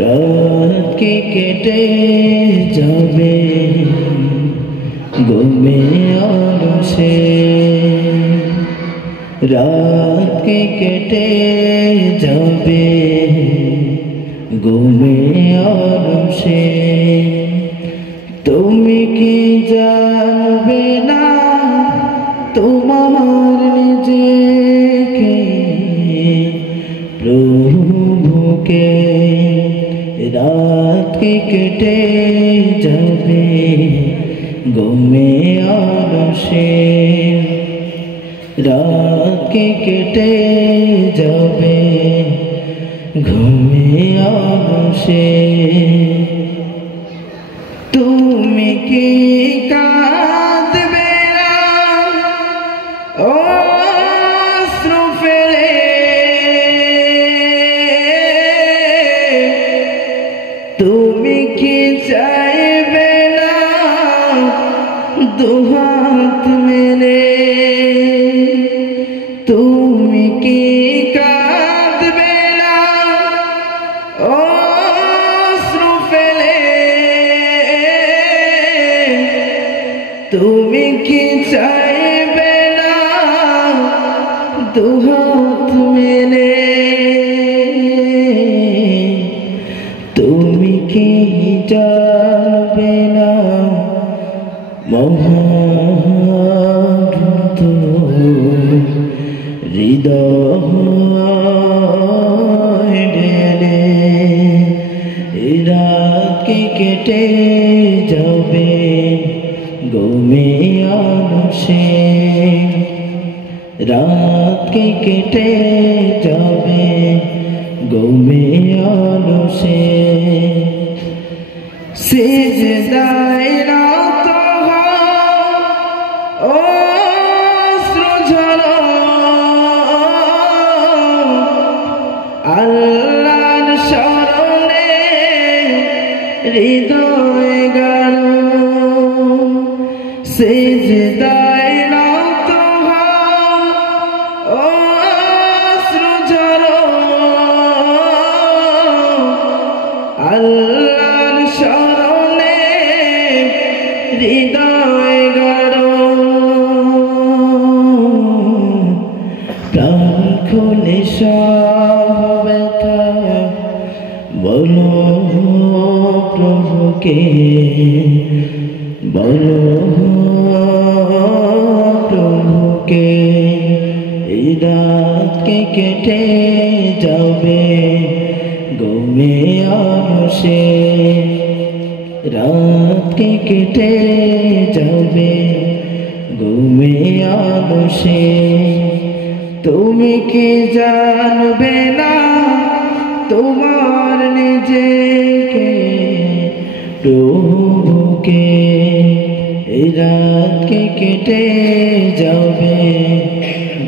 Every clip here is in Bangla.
রাত কে কেটে যাবে ঘুমে আলসে, রাত কে কেটে যাবে ঘুমে আলসে। তুমি কি জানবে না তোমার নিজেকে প্রভুকে, রাত কে কেটে যাবে ঘুমে আলসে, রাত কে কেটে যাবে ঘুমে আলসে। তুমি কি কাঁদবে না অশ্রু ফেলে, তুমি কি চাইবে না দুহাত মেলে, তুমি কি কাঁদবে না অশ্রু ফেলে, তুমি কি চাইবে না দুহাত মেলে, তুমি কি জানবে না মহাদ্রুত হৃদয় ঢেলে রাত কে কেটে যাবে ঘুমে আলসে, রাত কে কেটে যাবে ঘুমে আলসে। সিজদায় নত হও অশ্রু ঝরো, আল্লাহর শরণে হৃদয় গাড়ো, সিজদায় নত হও অশ্রু ঝরো, আল্লাহর শরণে হৃদয় গাড়ো। প্রাণ খুলে সব ব্যথা বলো প্রভুকে, বলো প্রভুকে, এই রাত কে কেটে যাবে ঘুমে আলসে, রাত কে কেটে যাবে ঘুমে আলসে। তুমি কি জানবে না তোমার নিজেকে প্রভুকে, এই রাত কে কেটে যাবে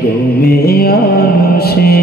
ঘুমে আলসে।